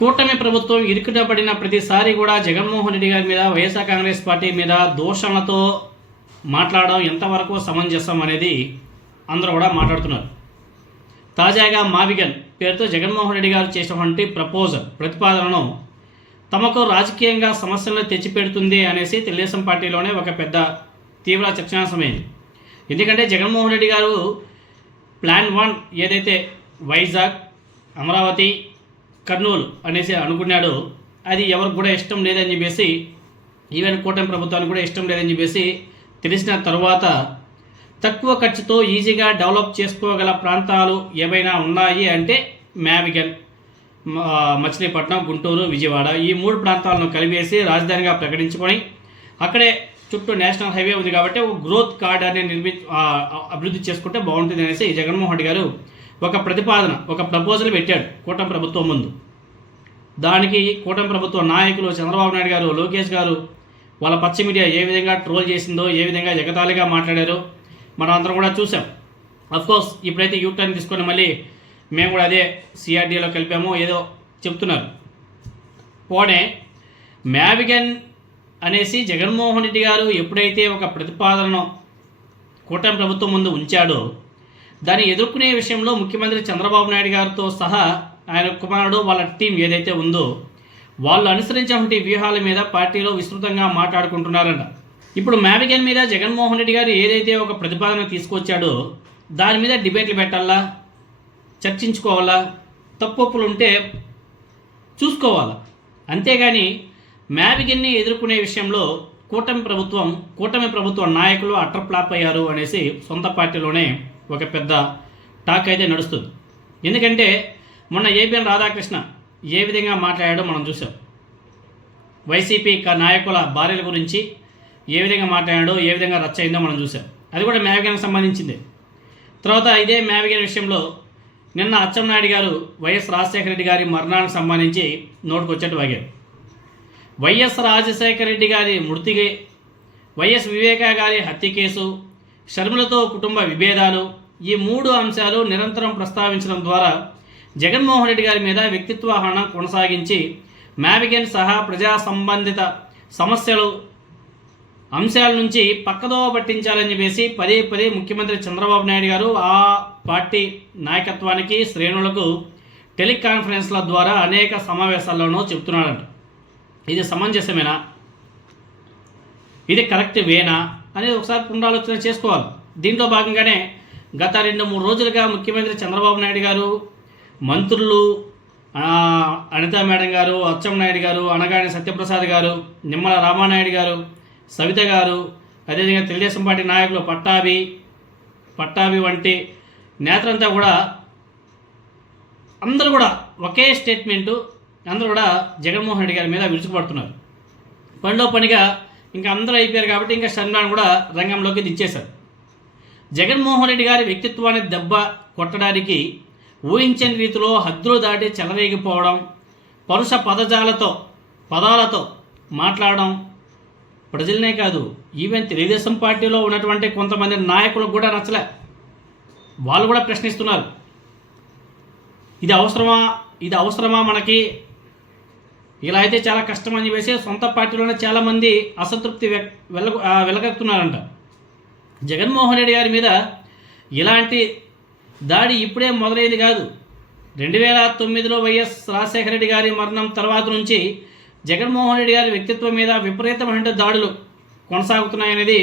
కూటమి ప్రభుత్వం ఇరుకుటపడిన ప్రతిసారి కూడా జగన్మోహన్ రెడ్డి గారి మీద వైఎస్ఆర్ కాంగ్రెస్ పార్టీ మీద దూషణలతో మాట్లాడడం ఎంతవరకు సమంజసం అనేది అందరూ కూడా మాట్లాడుతున్నారు. తాజాగా మావిగన్ పేరుతో జగన్మోహన్ రెడ్డి గారు చేసినటువంటి ప్రతిపాదనను తమకు రాజకీయంగా సమస్యలను తెచ్చిపెడుతుంది అనేసి తెలుగుదేశం పార్టీలోనే ఒక పెద్ద తీవ్ర చర్చనాంశమైంది. ఎందుకంటే జగన్మోహన్ రెడ్డి గారు ప్లాన్ 1 ఏదైతే వైజాగ్, అమరావతి, కర్నూలు అనేసి అనుకున్నాడో అది ఎవరికి కూడా ఇష్టం లేదని చెప్పేసి, ఈవెన్ కూటమి ప్రభుత్వానికి కూడా ఇష్టం లేదని చెప్పేసి తెలిసిన తర్వాత తక్కువ ఖర్చుతో ఈజీగా డెవలప్ చేసుకోగల ప్రాంతాలు ఏవైనా ఉన్నాయి అంటే మావిగన్, మచిలీపట్నం, గుంటూరు, విజయవాడ ఈ 3 ప్రాంతాలను కలిపేసి రాజధానిగా ప్రకటించుకొని అక్కడే చుట్టూ నేషనల్ హైవే ఉంది కాబట్టి ఒక గ్రోత్ కార్డర్ని అభివృద్ధి చేసుకుంటే బాగుంటుంది అనేసి జగన్మోహన్ రెడ్డి గారు ఒక ప్రపోజల్ పెట్టాడు కూటమి ప్రభుత్వం ముందు. దానికి కూటమి ప్రభుత్వ నాయకులు చంద్రబాబు నాయుడు గారు, లోకేష్ గారు వాళ్ళ పచ్చ మీడియా ఏ విధంగా ట్రోల్ చేసిందో, ఏ విధంగా ఎగతాళిగా మాట్లాడారో మనం అందరం కూడా చూసాం. అఫ్కోర్స్ ఇప్పుడైతే యూటర్న్ తీసుకొని మళ్ళీ మేము కూడా అదే సిఆర్డీలో కలిపామో ఏదో చెప్తున్నారు. పోనే మావిగన్ అనేసి జగన్మోహన్ రెడ్డి గారు ఎప్పుడైతే ఒక ప్రతిపాదనను కూటమి ప్రభుత్వం ముందు ఉంచాడో దాన్ని ఎదుర్కొనే విషయంలో ముఖ్యమంత్రి చంద్రబాబు నాయుడు గారితో సహా ఆయన కుమారుడు వాళ్ళ టీం ఏదైతే ఉందో వాళ్ళు అనుసరించినటువంటి వ్యూహాల మీద పార్టీలో విస్తృతంగా మాట్లాడుకుంటున్నారంట. ఇప్పుడు మావిగన్ మీద జగన్మోహన్ రెడ్డి గారు ఏదైతే ఒక ప్రతిపాదన తీసుకొచ్చాడో దాని మీద డిబేట్లు పెట్టాలా, చర్చించుకోవాలా, తప్పులు ఉంటే చూసుకోవాలా. అంతేగాని మావిగన్ని ఎదుర్కొనే విషయంలో కూటమి ప్రభుత్వ నాయకులు అట్రప్లాప్ అయ్యారు అనేసి సొంత పార్టీలోనే ఒక పెద్ద టాక్ అయితే నడుస్తుంది. ఎందుకంటే మొన్న ఏబిఎన్ రాధాకృష్ణ ఏ విధంగా మాట్లాడాడో మనం చూసాం. వైసీపీ నాయకుల భార్యల గురించి ఏ విధంగా మాట్లాడాడో, ఏ విధంగా రచ్చ అయిందో మనం చూసాం. అది కూడా మావిగన్కి సంబంధించింది. తర్వాత ఇదే మావిగన్ విషయంలో నిన్న అచ్చెన్నాయుడు గారు వైఎస్ రాజశేఖర రెడ్డి గారి మరణానికి సంబంధించి నోటుకొచ్చేట్టు వాగారు. వైఎస్ రాజశేఖర రెడ్డి గారి మృతికి, వైఎస్ వివేకా గారి హత్య కేసు, షర్మిలతో కుటుంబ విభేదాలు ఈ 3 అంశాలు నిరంతరం ప్రస్తావించడం ద్వారా జగన్మోహన్ రెడ్డి గారి మీద వ్యక్తిత్వ హననం కొనసాగించి మావిగన్ సహా ప్రజా సంబంధిత అంశాల నుంచి పక్కదోవ పట్టించాలని చెప్పేసి పదే ముఖ్యమంత్రి చంద్రబాబు నాయుడు గారు ఆ పార్టీ నాయకత్వానికి, శ్రేణులకు టెలికాన్ఫరెన్స్ల ద్వారా అనేక సమావేశాల్లోనూ చెప్తున్నాడంట. ఇది సమంజసమేనా, ఇది కరెక్ట్ వేనా అనేది ఒకసారి పునరాలోచన చేసుకోవాలి. దీంట్లో భాగంగానే గత 2-3 రోజులుగా ముఖ్యమంత్రి చంద్రబాబు నాయుడు గారు, మంత్రులు అనితా మేడం గారు, అచ్చెన్నాయుడు గారు, అనగాని సత్యప్రసాద్ గారు, నిమ్మల రామానాయుడు గారు, సవిత గారు, అదేవిధంగా తెలుగుదేశం పార్టీ నాయకులు పట్టాభి వంటి నేతలంతా కూడా అందరూ కూడా ఒకే స్టేట్మెంటు, అందరూ కూడా జగన్మోహన్ రెడ్డి గారి మీద విరుచుకుపడుతున్నారు. పనిలో పనిగా ఇంకా అందరూ అయిపోయారు కాబట్టి ఇంకా షర్మిలాను కూడా రంగంలోకి దించేశారు. జగన్మోహన్ రెడ్డి గారి వ్యక్తిత్వాన్ని దెబ్బ కొట్టడానికి ఊహించని రీతిలో హద్దులు దాటి చెలరేగిపోవడం, పరుష పదాలతో మాట్లాడడం ప్రజలనే కాదు, ఈవెన్ తెలుగుదేశం పార్టీలో ఉన్నటువంటి కొంతమంది నాయకులకు కూడా నచ్చలే. వాళ్ళు కూడా ప్రశ్నిస్తున్నారు, ఇది అవసరమా మనకి, ఇలా అయితే చాలా కష్టం అని చెప్పేసి సొంత పార్టీలోనే చాలామంది అసంతృప్తి వెలగక్కుతున్నారంట. జగన్మోహన్ రెడ్డి గారి మీద ఇలాంటి దాడి ఇప్పుడే మొదలైంది కాదు. 2009లో వైఎస్ రాజశేఖర రెడ్డి గారి మరణం తర్వాత నుంచి జగన్మోహన్ రెడ్డి గారి వ్యక్తిత్వం మీద విపరీతమైన దాడులు కొనసాగుతున్నాయనేది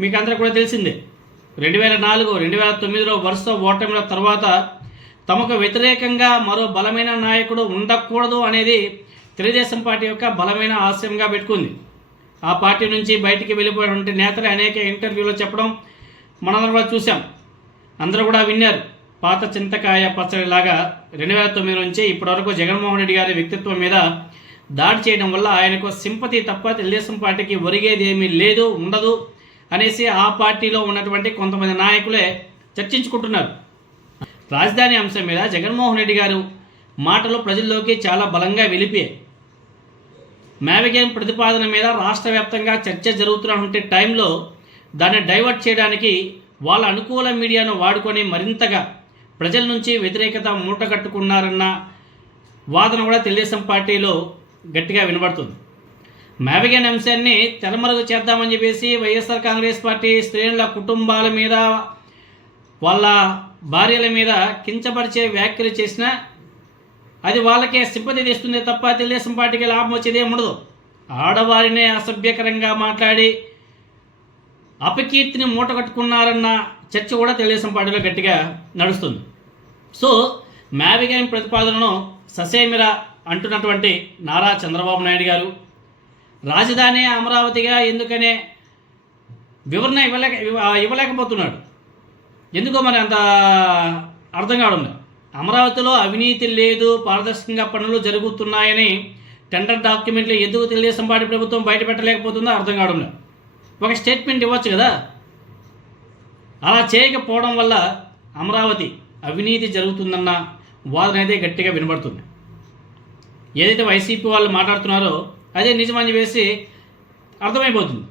మీకు అందరూ కూడా తెలిసిందే. 2004, 2009లో వరుస ఓటమిల తర్వాత తమకు వ్యతిరేకంగా మరో బలమైన నాయకుడు ఉండకూడదు అనేది తెలుగుదేశం పార్టీ యొక్క బలమైన ఆశయంగా పెట్టుకుంది. ఆ పార్టీ నుంచి బయటికి వెళ్ళిపోయినటువంటి నేతలు అనేక ఇంటర్వ్యూలో చెప్పడం మనందరం కూడా చూసాం, అందరూ కూడా విన్నారు. పాత చింతకాయ పచ్చడిలాగా 2009 నుంచి ఇప్పటివరకు జగన్మోహన్ రెడ్డి గారి వ్యక్తిత్వం మీద దాడి చేయడం వల్ల ఆయనకు సింపతి తప్ప తెలుగుదేశం పార్టీకి ఒరిగేది ఏమీ లేదు, ఉండదు అనేసి ఆ పార్టీలో ఉన్నటువంటి కొంతమంది నాయకులే చర్చించుకుంటున్నారు. రాజధాని అంశం మీద జగన్మోహన్ రెడ్డి గారు మాటలు ప్రజల్లోకి చాలా బలంగా వెళ్ళిపోయాయి. మావిగన్ ప్రతిపాదన మీద రాష్ట్ర వ్యాప్తంగా చర్చ జరుగుతున్నటువంటి టైంలో దాన్ని డైవర్ట్ చేయడానికి వాళ్ళ అనుకూల మీడియాను వాడుకొని మరింతగా ప్రజల నుంచి వ్యతిరేకత మూటగట్టుకున్నారన్న వాదన కూడా తెలుగుదేశం పార్టీలో గట్టిగా వినబడుతుంది. మ్యావిగన్ అంశాన్ని తెరమరుగు చేద్దామని చెప్పేసి వైఎస్ఆర్ కాంగ్రెస్ పార్టీ శ్రేణుల కుటుంబాల మీద, వాళ్ళ భార్యల మీద కించపరిచే వ్యాఖ్యలు చేసినా అది వాళ్ళకే సింపతి తెస్తుంది తప్ప తెలుగుదేశం పార్టీకి లాభం వచ్చేదే ఉండదు. ఆడవారినే అసభ్యకరంగా మాట్లాడి అపకీర్తిని మూటగట్టుకున్నారన్న చర్చ కూడా తెలుగుదేశం పార్టీలో గట్టిగా నడుస్తుంది. సో మ్యావిగన్ ప్రతిపాదనను ససేమిరా అంటున్నటువంటి నారా చంద్రబాబు నాయుడు గారు రాజధాని అమరావతిగా ఎందుకనే వివరణ ఇవ్వలేకపోతున్నాడు. ఎందుకో మరి అంత అర్థం కావడం లేదు. అమరావతిలో అవినీతి లేదు, పారదర్శకంగా పనులు జరుగుతున్నాయని టెండర్ డాక్యుమెంట్లు ఎందుకు తెలుగుదేశం పార్టీ ప్రభుత్వం బయట పెట్టలేకపోతుందో అర్థం కావడం లేదు. ఒక స్టేట్మెంట్ ఇవ్వచ్చు కదా. అలా చేయకపోవడం వల్ల అమరావతి అవినీతి జరుగుతుందన్న వాదన అయితే గట్టిగా వినబడుతుంది. ఏదైతే వైసీపీ వాళ్ళు మాట్లాడుతున్నారో అదే నిజమని చెప్పేసి అర్థమైపోతుంది.